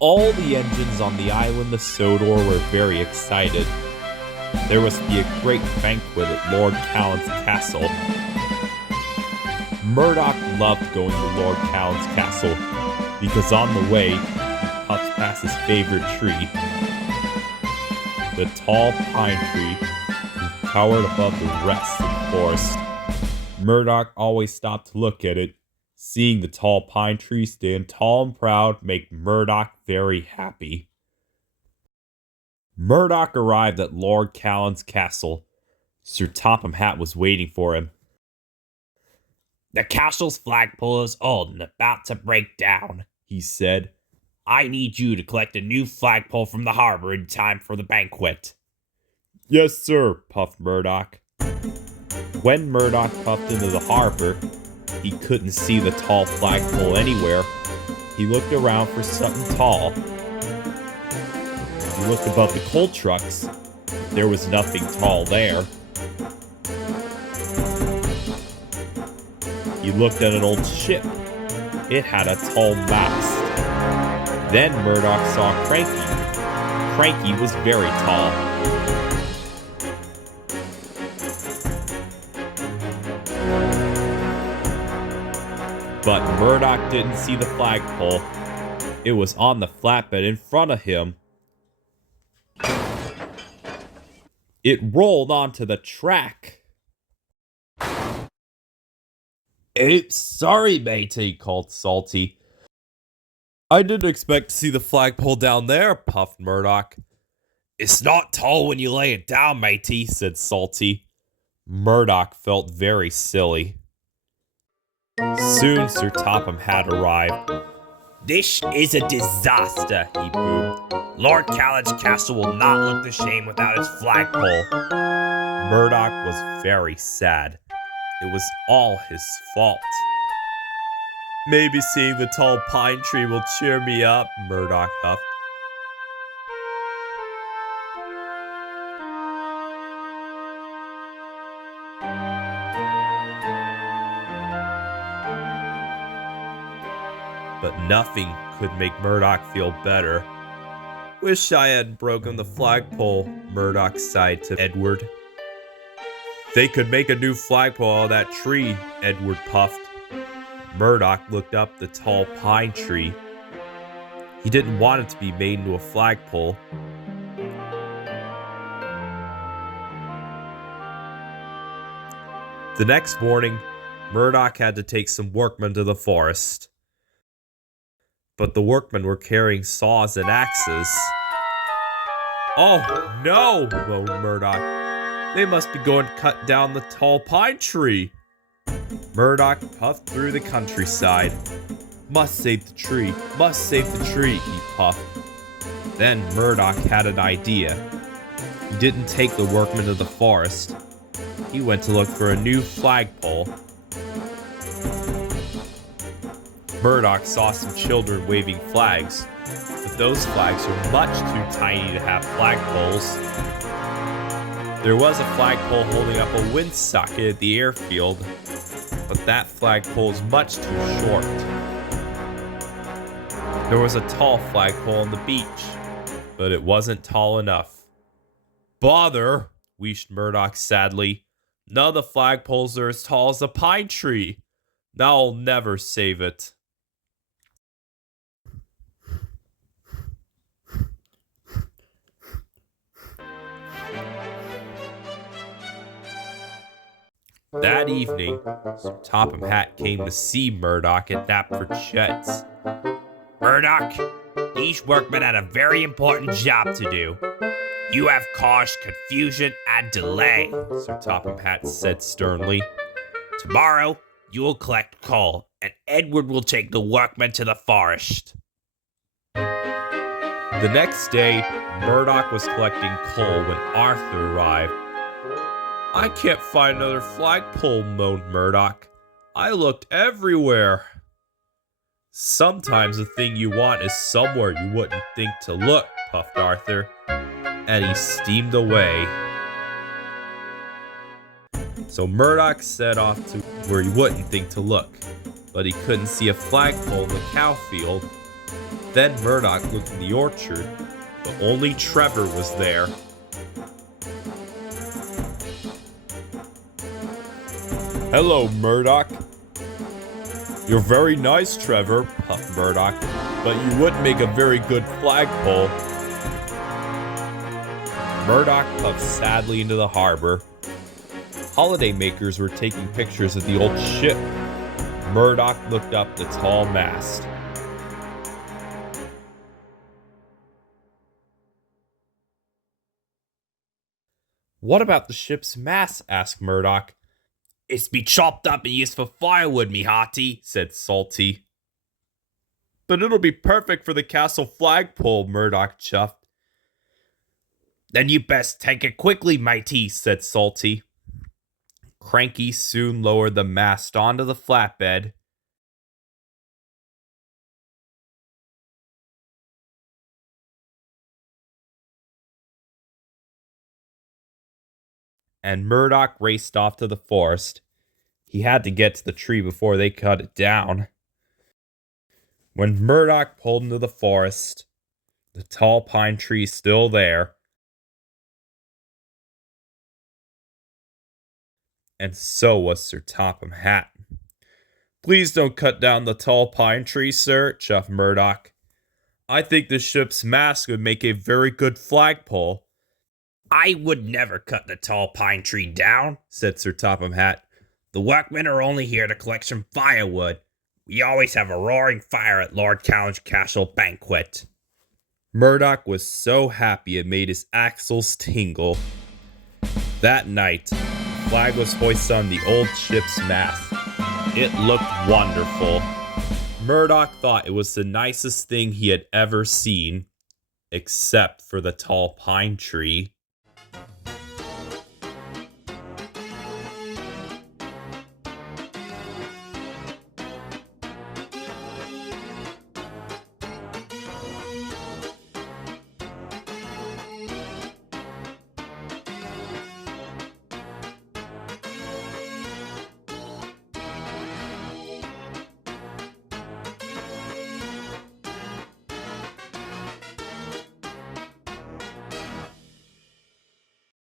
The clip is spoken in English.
All the engines on the island of Sodor were very excited. There was to be a great banquet at Lord Callan's castle. Murdoch loved going to Lord Callan's castle because on the way, he puffed past his favorite tree. The tall pine tree towered above the rest of the forest. Murdoch always stopped to look at it. Seeing the tall pine tree stand tall and proud made Murdoch very happy. Murdoch arrived at Lord Callan's castle. Sir Topham Hatt was waiting for him. "The castle's flagpole is old and about to break down," he said. "I need you to collect a new flagpole from the harbor in time for the banquet." "Yes, sir," puffed Murdoch. When Murdoch puffed into the harbor, he couldn't see the tall flagpole anywhere. He looked around for something tall. He looked above the coal trucks. There was nothing tall there. He looked at an old ship. It had a tall mast. Then Murdoch saw Cranky. Cranky was very tall. But Murdoch didn't see the flagpole. It was on the flatbed in front of him. It rolled onto the track. "Oops, sorry, matey," called Salty. "I didn't expect to see the flagpole down there," puffed Murdoch. "It's not tall when you lay it down, matey," said Salty. Murdoch felt very silly. Soon Sir Topham Hatt arrived. "This is a disaster," he boomed. "Lord Callan's castle will not look the same without its flagpole." Murdoch was very sad. It was all his fault. "Maybe seeing the tall pine tree will cheer me up," Murdoch huffed. But nothing could make Murdoch feel better. "Wish I hadn't broken the flagpole," Murdoch sighed to Edward. "They could make a new flagpole out of that tree," Edward puffed. Murdoch looked up the tall pine tree. He didn't want it to be made into a flagpole. The next morning, Murdoch had to take some workmen to the forest. But the workmen were carrying saws and axes. "Oh no," moaned Murdoch. "They must be going to cut down the tall pine tree." Murdoch puffed through the countryside. "Must save the tree, must save the tree," he puffed. Then Murdoch had an idea. He didn't take the workmen to the forest. He went to look for a new flagpole. Murdoch saw some children waving flags, but those flags were much too tiny to have flagpoles. There was a flagpole holding up a wind socket at the airfield, but that flagpole is much too short. There was a tall flagpole on the beach, but it wasn't tall enough. "Bother," wheezed Murdoch sadly. "None of the flagpoles are as tall as a pine tree. Now I'll never save it." That evening, Sir Topham Hatt came to see Murdoch at Knapford Sheds. "Murdoch, these workmen had a very important job to do. You have caused confusion and delay," Sir Topham Hatt said sternly. "Tomorrow, you will collect coal, and Edward will take the workmen to the forest." The next day, Murdoch was collecting coal when Arthur arrived. "I can't find another flagpole," moaned Murdoch. "I looked everywhere." "Sometimes the thing you want is somewhere you wouldn't think to look," puffed Arthur. And he steamed away. So Murdoch set off to where he wouldn't think to look, but he couldn't see a flagpole in the cow field. Then Murdoch looked in the orchard, but only Trevor was there. Hello, Murdoch. You're very nice, Trevor, puffed Murdoch, but you would make a very good flagpole. Murdoch puffed sadly into the harbor. Holidaymakers were taking pictures of the old ship. Murdoch looked up the tall mast. What about the ship's mast? Asked Murdoch. It's be chopped up and used for firewood, me hearty, Said Salty. But it'll be perfect for the castle flagpole, Murdoch chuffed. Then you best take it quickly, matey, Said Salty. Cranky soon lowered the mast onto the flatbed. And Murdoch raced off to the forest. He had to get to the tree before they cut it down. When Murdoch pulled into the forest, the tall pine tree still there, and so was Sir Topham Hatt. Please don't cut down the tall pine tree, sir, chuffed Murdoch. I think the ship's mast would make a very good flagpole. I would never cut the tall pine tree down, Said Sir Topham Hatt. The workmen are only here to collect some firewood. We always have a roaring fire at Lord Callum's castle banquet. Murdoch was so happy it made his axles tingle. That night, the flag was hoisted on the old ship's mast. It looked wonderful. Murdoch thought it was the nicest thing he had ever seen, except for the tall pine tree.